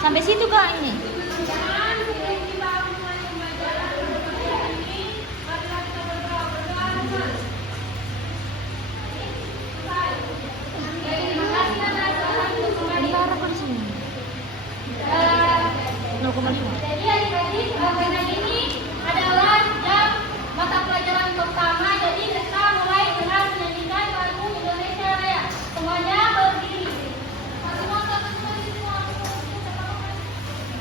Sampai situ Kak ini. Bentar aku di sini. 0,5. Jadi adik-adik, karena ini adalah jam mata pelajaran pertama. Jadi kita mulai dengan menyanyikan lagu Indonesia Raya. Semuanya berdiri.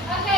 Oke,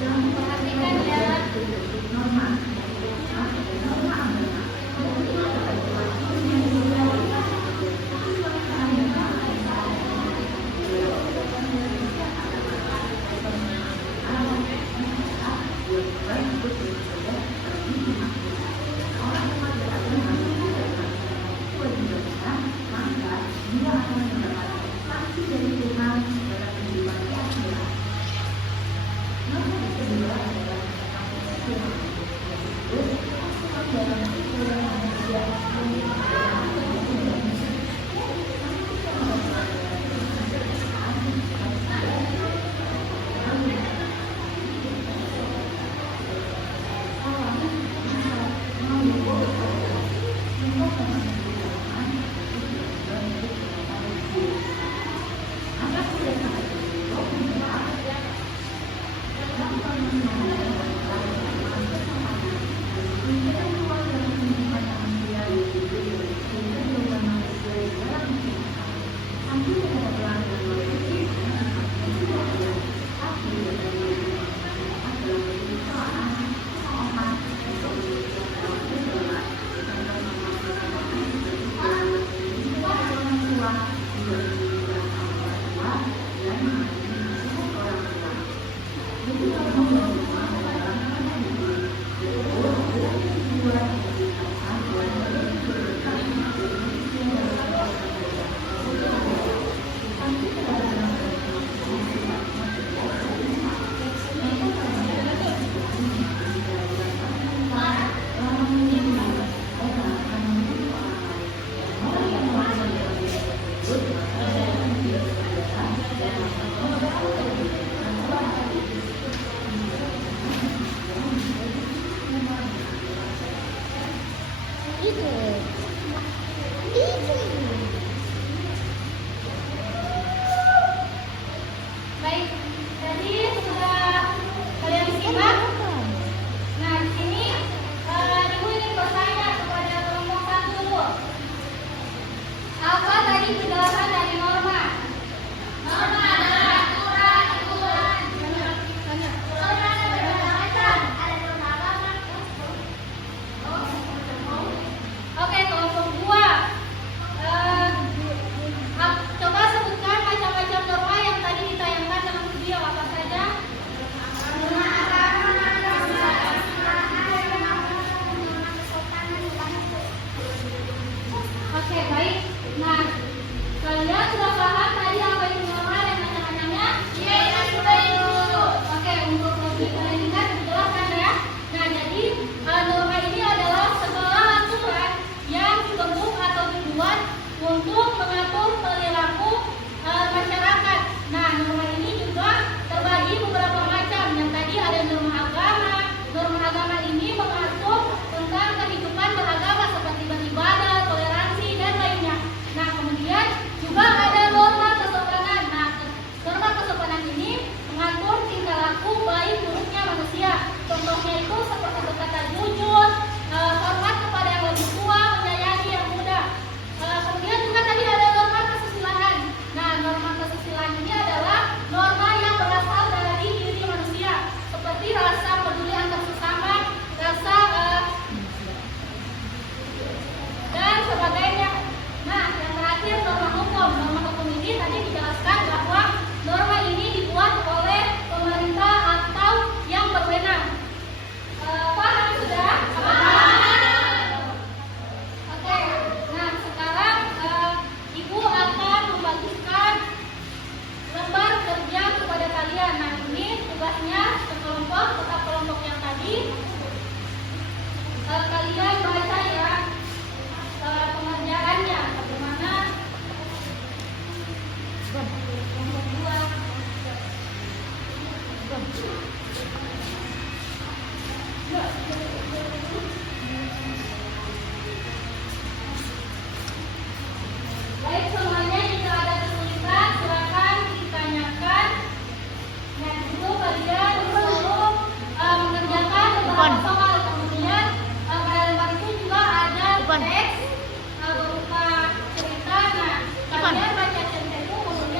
Perhatikan ya. Baik, jadi sudah kalian simak. Nah, di sini Ibu ingin bertanya kepada kelompok 1 dulu. Apa tadi penjelasan dari norma? Norma adalah aturan. Norma ada berapa macam? Ada norma agama. Oke, kelompok 2. Coba sebutkan macam-macam norma yang tadi ditayangkan dalam video, apa saja? Norma agama, norma Oke, baik. Nah, kalian sudah paham tadi apa itu norma dan macam-macamnya? Iya, sudah Ibu. Oke, untuk lebih kalian ingat dijelaskan ya. Nah, jadi norma ini adalah segala aturan yang dibentuk atau dibuat untuk mengatur perilaku masyarakat. Nah, norma ini juga terbagi beberapa macam. Yang tadi ada norma agama. Norma agama ini mengatur tentang kehidupan beragama seperti beribadah, toleransi, dan lainnya. Nah, kemudian juga ada norma kesopanan. Nah, norma kesopanan ini mengatur tingkah laku baik buruknya manusia. Contohnya itu seperti berkata jujur, hormat kepada yang lebih tua, menyayangi yang muda. Kemudian juga tadi ada norma kesusilaan. Nah, norma kesusilaan ini adalah norma yang berasal dari diri manusia, seperti rasa peduli antar sesama, rasa dan sebagainya. Nah, yang terakhir norma hukum. Norma hukum ini tadi dijelaskan bahwa norma ini dibuat oleh pemerintah atau yang berwenang. Paham sudah? Oke. Nah, sekarang Ibu akan membagikan lembar kerja kepada kalian. Nah, ini tugasnya sekelompok, tetap kelompok yang tadi. Kalian baca ya pengerjaannya bagaimana. Kelompok 2. Baik semuanya, jika ada kesulitan silakan ditanyakan. Nah, itu kalian disuruh mengerjakan beberapa soal. Kemudian pada lembar itu juga ada teks berupa cerita. Nah, kalian baca cerita itu kemudian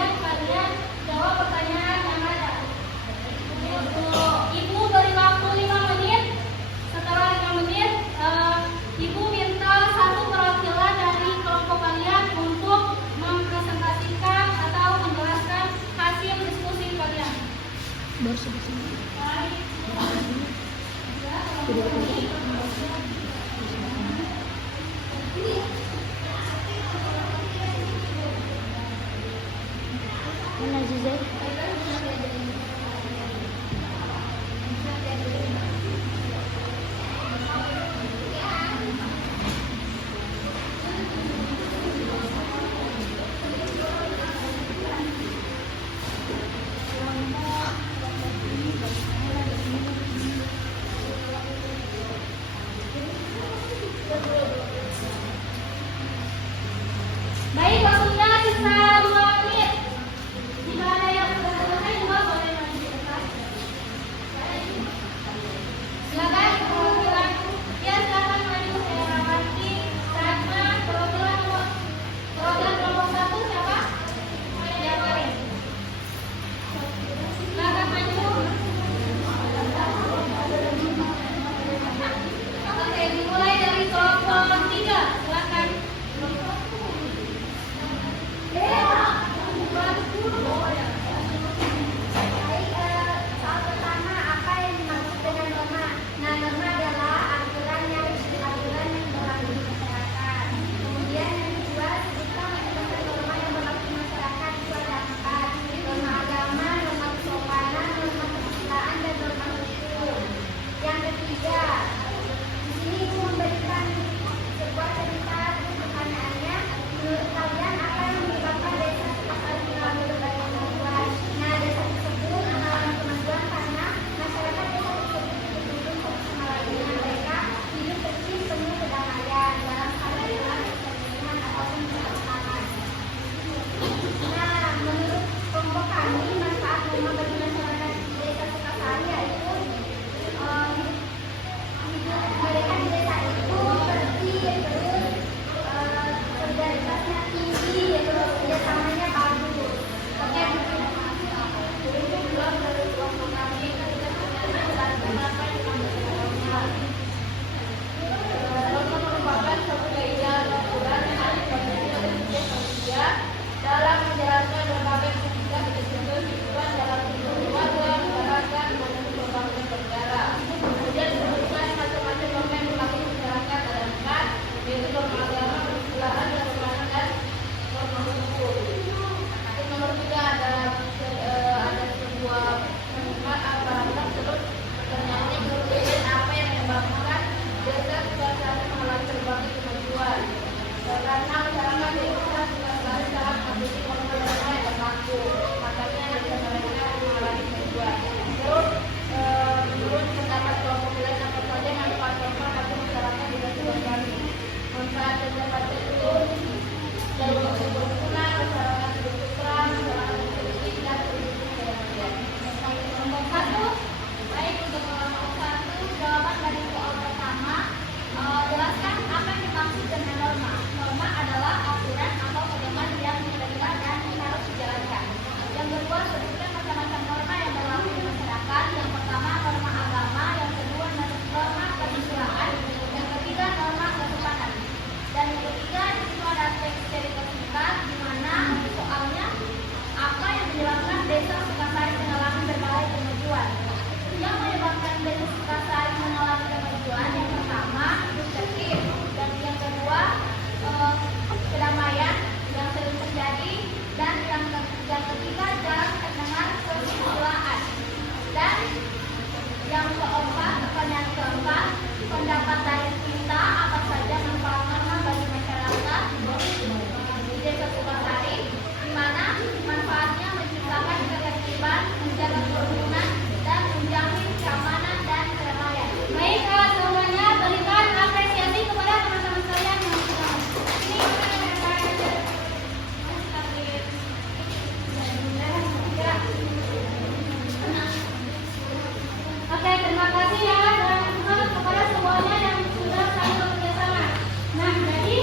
Baru sebelah sini. Mana Zizai? Baik, waktunya sisa 2 menit. Jika ada yang sudah selesai juga boleh maju ke depan. Silakan perwakilan. Ya, silakan maju. Saya Rahmati, Ratna, program kelompok 1 siapa? Ya, Karin. Silakan maju. Oke, dimulai dari kelompok 3. Silakan. Soal pertama, apa yang dimaksud dengan norma? Nah, norma adalah aturan yang berlaku di masyarakat. Kemudian yang kedua, sebutkan macam-macam norma yang berlaku di masyarakat. Itu ada 4: norma agama, norma kesopanan, norma kesusilaan, dan norma hukum. Yang ketiga, di sini Ibu memberikan sebuah cerita. Pertanyaannya, menurut kalian apa yang menyebabkan desa sekitar mengalami berbagai kemajuan? Nah, desa tersebut mengalami kemajuan karena masyarakat desa tersebut berkumpul satu sama lain dengan mereka hidup bersih penuh kedamaian, dalam hal dengan keserasian ataupun kesetaraan. Nah, menurut kelompok kami, manfaat norma bagi masyarakat desa Sukasari yaitu hidup mereka di desa itu bersih, terus solidaritasnya tinggi, terus kerjasamanya bagus. Oke, itu belum dari kelompok kami. Norma merupakan suatu keinginan aturan yang harus dimiliki oleh setiap manusia dalam menjalankan berbagai fungsi kehidupan dalam hidup keluarga, masyarakat, maupun berbagai negara. Kemudian disebutkan macam-macam norma yang berlaku di masyarakat ada 4, yaitu norma agama, kesusilaan, kesopanan, dan norma hukum. Untuk nomor 3 ada sebuah paragraf terus pertanyaannya, menurut kalian apa yang menyebabkan desa Sukasari mengalami berbagai kemajuan? Karena masyarakat desa Sukasari sangat memiliki norma-norma yang berlaku, makanya desa mereka mengalami kemajuan. Terus menurut pendapat kelompok lain apa saja manfaat norma bagi masyarakat di desa Sukasari? Manfaat desa itu dari kerukunan, masyarakat hidup tentram, masyarakat bersih dan terlindungi dari bahaya. Kelompok 1. Baik, untuk kelompok 1, jawaban dari soal pertama, jelaskan apa yang dimaksud dengan norma. Norma adalah aturan atau pedoman yang diterima dan harus dijalankan. Yang kedua, sebutkan macam-macam norma yang berlaku di masyarakat. Yang pertama, norma agama. Yang kedua, norma kesusilaan. Yang ketiga, norma kesopanan. Dan yang ketiga, di situ ada teks cerita singkat di mana soalnya apa yang menyebabkan desa Sukasari mengalami berbagai kemajuan. Yang menyebabkan desa Sukasari mengalami kemajuan yang pertama hidup tertib, dan yang kedua kedamaian yang sering terjadi, dan yang ketiga jarang terdengar kesusilaan. Dan yang keempat, pertanyaan keempat, pendapat dari kita apa saja manfaat norma bagi masyarakat di desa Sukasari, di mana manfaatnya menciptakan ketertiban, menjaga kerukunan, dan menjamin keamanan dan kedamaian. Baik, semuanya berikan apresiasi kepada teman-teman sekalian yang sudah Oke, terima kasih ya, dan kepada semuanya yang sudah saling bekerjasama. Nah, jadi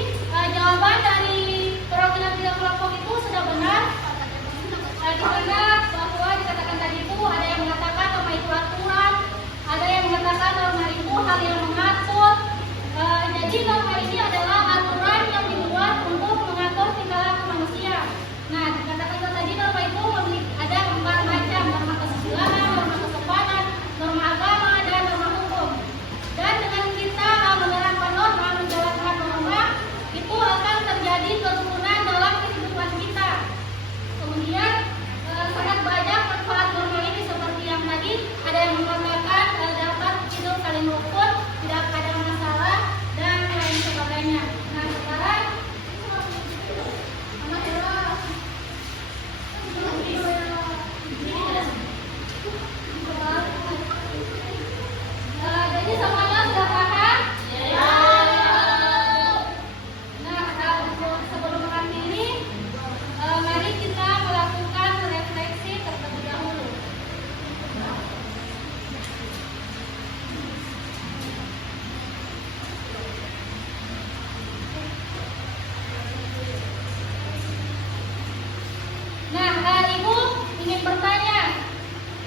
jawaban dari perwakilan 3 kelompok itu sudah benar. Di mana bahwa dikatakan tadi itu ada yang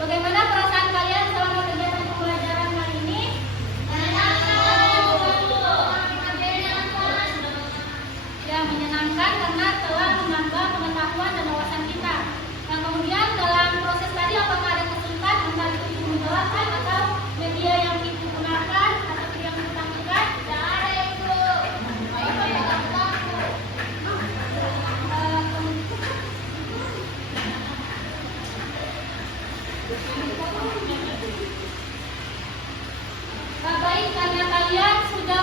Bagaimana perasaan kalian selama kegiatan pembelajaran kali ini? Ya, menyenangkan karena telah menambah pengetahuan dan wawasan kita. Nah, kemudian dalam proses tadi apakah ada kesulitan entah itu ibu menjelaskan atau media yang ibu gunakan atau yang ibu tampilkan? Tidak ada ibu. Baik, karena kalian sudah